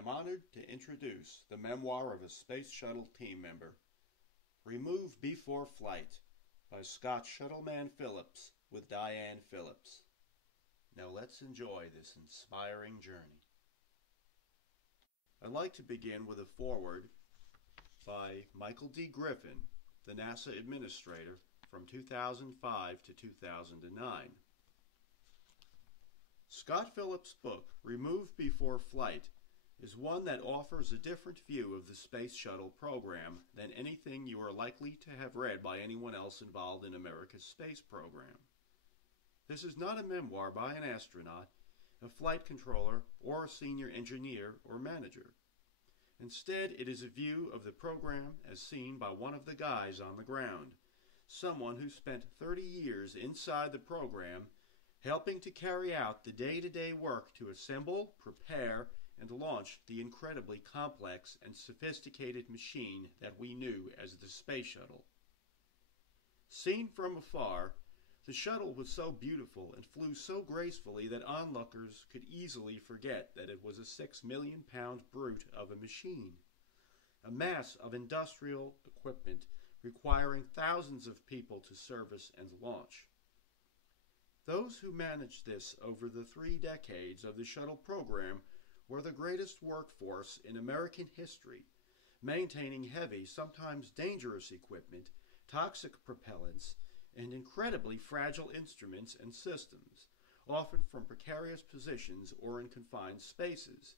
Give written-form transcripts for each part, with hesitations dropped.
am honored to introduce the memoir of a Space Shuttle team member, Remove Before Flight, by Scott Shuttleman Phillips with Diane Phillips. Now let's enjoy this inspiring journey. I'd like to begin with a foreword by Michael D. Griffin, the NASA administrator from 2005 to 2009. Scott Phillips' book, Remove Before Flight, is one that offers a different view of the Space Shuttle program than anything you are likely to have read by anyone else involved in America's space program. This is not a memoir by an astronaut, a flight controller, or a senior engineer or manager. Instead, it is a view of the program as seen by one of the guys on the ground, someone who spent 30 years inside the program helping to carry out the day-to-day work to assemble, prepare, and launch the incredibly complex and sophisticated machine that we knew as the Space Shuttle. Seen from afar, the shuttle was so beautiful and flew so gracefully that onlookers could easily forget that it was a 6 million pound brute of a machine, a mass of industrial equipment requiring thousands of people to service and launch. Those who managed this over the 3 decades of the shuttle program were the greatest workforce in American history, maintaining heavy, sometimes dangerous equipment, toxic propellants, and incredibly fragile instruments and systems, often from precarious positions or in confined spaces.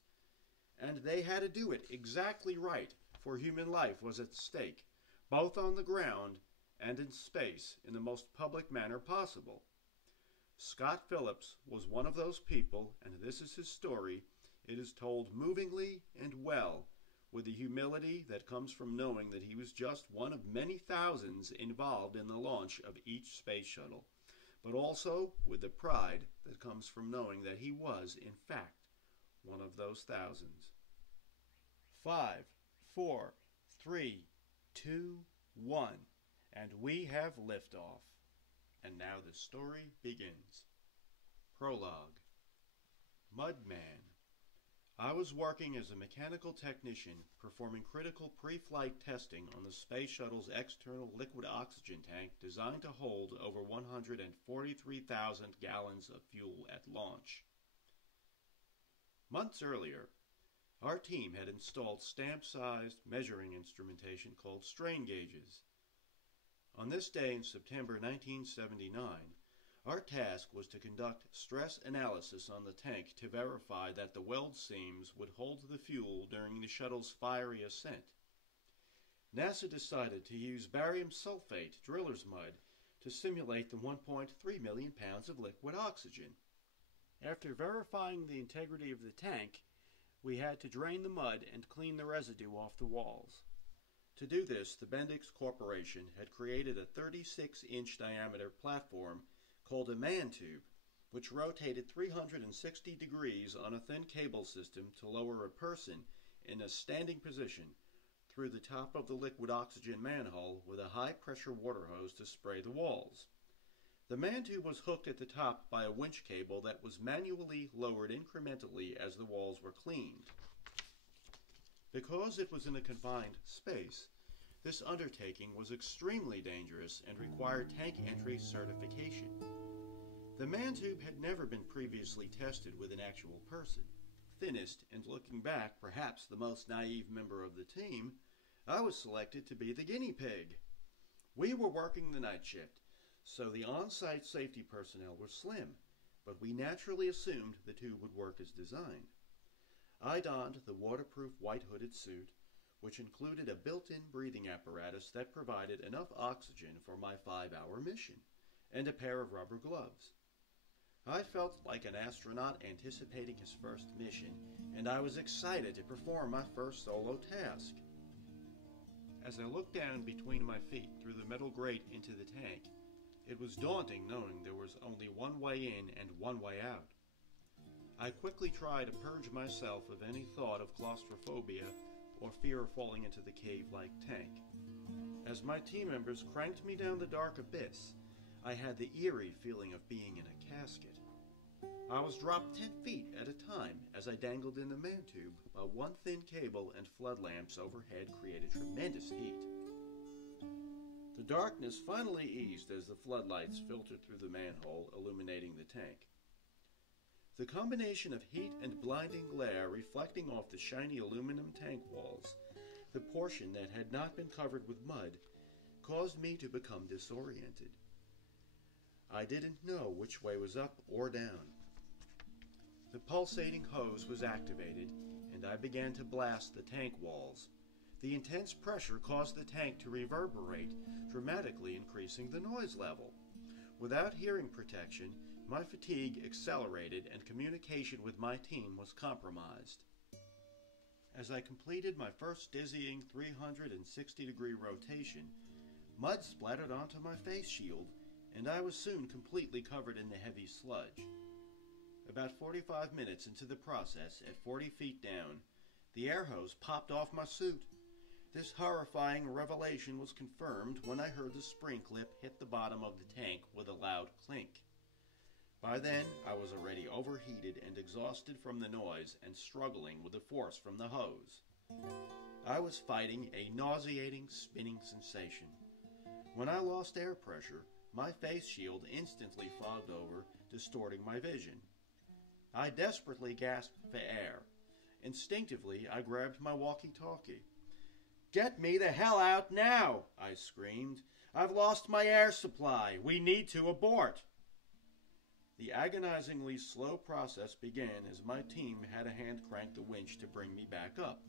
And they had to do it exactly right, for human life was at stake, both on the ground and in space, in the most public manner possible. Scott Phillips was one of those people, and this is his story. It is told movingly and well, with the humility that comes from knowing that he was just one of many thousands involved in the launch of each space shuttle, but also with the pride that comes from knowing that he was, in fact, one of those thousands. 5, 4, 3, 2, 1, and we have liftoff. And now the story begins. Prologue. Mudman. I was working as a mechanical technician performing critical pre-flight testing on the Space Shuttle's external liquid oxygen tank designed to hold over 143,000 gallons of fuel at launch. Months earlier, our team had installed stamp-sized measuring instrumentation called strain gauges. On this day in September 1979, our task was to conduct stress analysis on the tank to verify that the weld seams would hold the fuel during the shuttle's fiery ascent. NASA decided to use barium sulfate driller's mud to simulate the 1.3 million pounds of liquid oxygen. After verifying the integrity of the tank, we had to drain the mud and clean the residue off the walls. To do this, the Bendix Corporation had created a 36-inch diameter platform called a man tube, which rotated 360 degrees on a thin cable system to lower a person in a standing position through the top of the liquid oxygen manhole with a high-pressure water hose to spray the walls. The man tube was hooked at the top by a winch cable that was manually lowered incrementally as the walls were cleaned. Because it was in a confined space, this undertaking was extremely dangerous and required tank entry certification. The man tube had never been previously tested with an actual person. Thinnest, and looking back, perhaps the most naive member of the team, I was selected to be the guinea pig. We were working the night shift, so the on-site safety personnel were slim, but we naturally assumed the tube would work as designed. I donned the waterproof white hooded suit, which included a built-in breathing apparatus that provided enough oxygen for my 5-hour mission, and a pair of rubber gloves. I felt like an astronaut anticipating his first mission, and I was excited to perform my first solo task. As I looked down between my feet through the metal grate into the tank, it was daunting knowing there was only one way in and one way out. I quickly tried to purge myself of any thought of claustrophobia or fear of falling into the cave-like tank. As my team members cranked me down the dark abyss, I had the eerie feeling of being in a casket. I was dropped 10 feet at a time as I dangled in the man tube, while one thin cable and flood lamps overhead created tremendous heat. The darkness finally eased as the floodlights filtered through the manhole, illuminating the tank. The combination of heat and blinding glare reflecting off the shiny aluminum tank walls, the portion that had not been covered with mud, caused me to become disoriented. I didn't know which way was up or down. The pulsating hose was activated, and I began to blast the tank walls. The intense pressure caused the tank to reverberate, dramatically increasing the noise level. Without hearing protection, my fatigue accelerated and communication with my team was compromised. As I completed my first dizzying 360-degree rotation, mud splattered onto my face shield, and I was soon completely covered in the heavy sludge. About 45 minutes into the process, at 40 feet down, the air hose popped off my suit. This horrifying revelation was confirmed when I heard the spring clip hit the bottom of the tank with a loud clink. By then, I was already overheated and exhausted from the noise and struggling with the force from the hose. I was fighting a nauseating, spinning sensation. When I lost air pressure, my face shield instantly fogged over, distorting my vision. I desperately gasped for air. Instinctively, I grabbed my walkie-talkie. "Get me the hell out now!" I screamed. "I've lost my air supply. We need to abort." The agonizingly slow process began as my team had a hand crank the winch to bring me back up.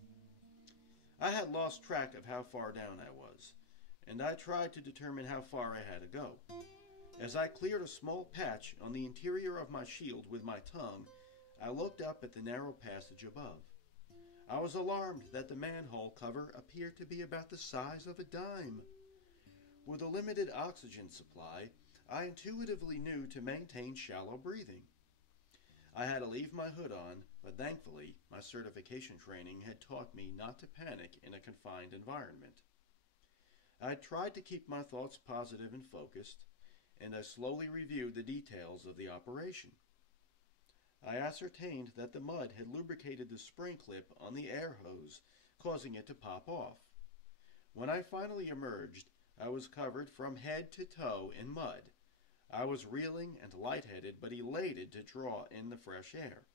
I had lost track of how far down I was, and I tried to determine how far I had to go. As I cleared a small patch on the interior of my shield with my tongue, I looked up at the narrow passage above. I was alarmed that the manhole cover appeared to be about the size of a dime. With a limited oxygen supply, I intuitively knew to maintain shallow breathing. I had to leave my hood on, but thankfully, my certification training had taught me not to panic in a confined environment. I tried to keep my thoughts positive and focused, and I slowly reviewed the details of the operation. I ascertained that the mud had lubricated the spring clip on the air hose, causing it to pop off. When I finally emerged, I was covered from head to toe in mud. I was reeling and lightheaded, but elated to draw in the fresh air.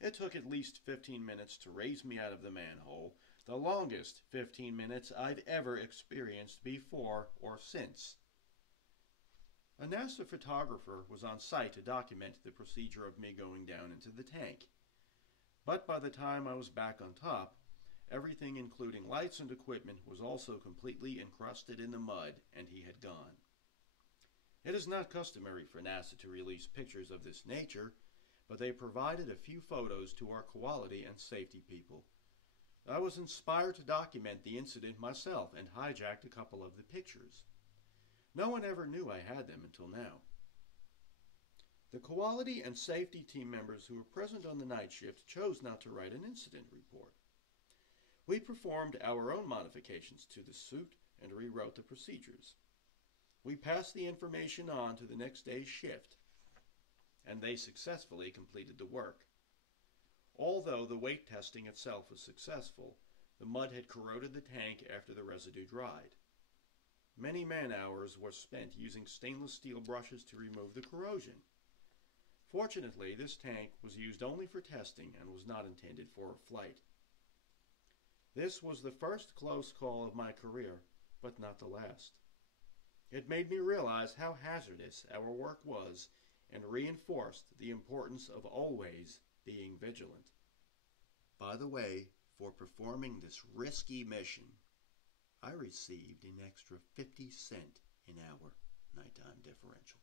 It took at least 15 minutes to raise me out of the manhole, the longest 15 minutes I've ever experienced before or since. A NASA photographer was on site to document the procedure of me going down into the tank. But by the time I was back on top, everything including lights and equipment was also completely encrusted in the mud, and he had gone. It is not customary for NASA to release pictures of this nature, but they provided a few photos to our quality and safety people. I was inspired to document the incident myself and hijacked a couple of the pictures. No one ever knew I had them until now. The quality and safety team members who were present on the night shift chose not to write an incident report. We performed our own modifications to the suit and rewrote the procedures. We passed the information on to the next day's shift, and they successfully completed the work. Although the weight testing itself was successful, the mud had corroded the tank after the residue dried. Many man-hours were spent using stainless steel brushes to remove the corrosion. Fortunately, this tank was used only for testing and was not intended for a flight. This was the first close call of my career, but not the last. It made me realize how hazardous our work was and reinforced the importance of always being vigilant. By the way, for performing this risky mission, I received an extra 50 cents an hour nighttime differential.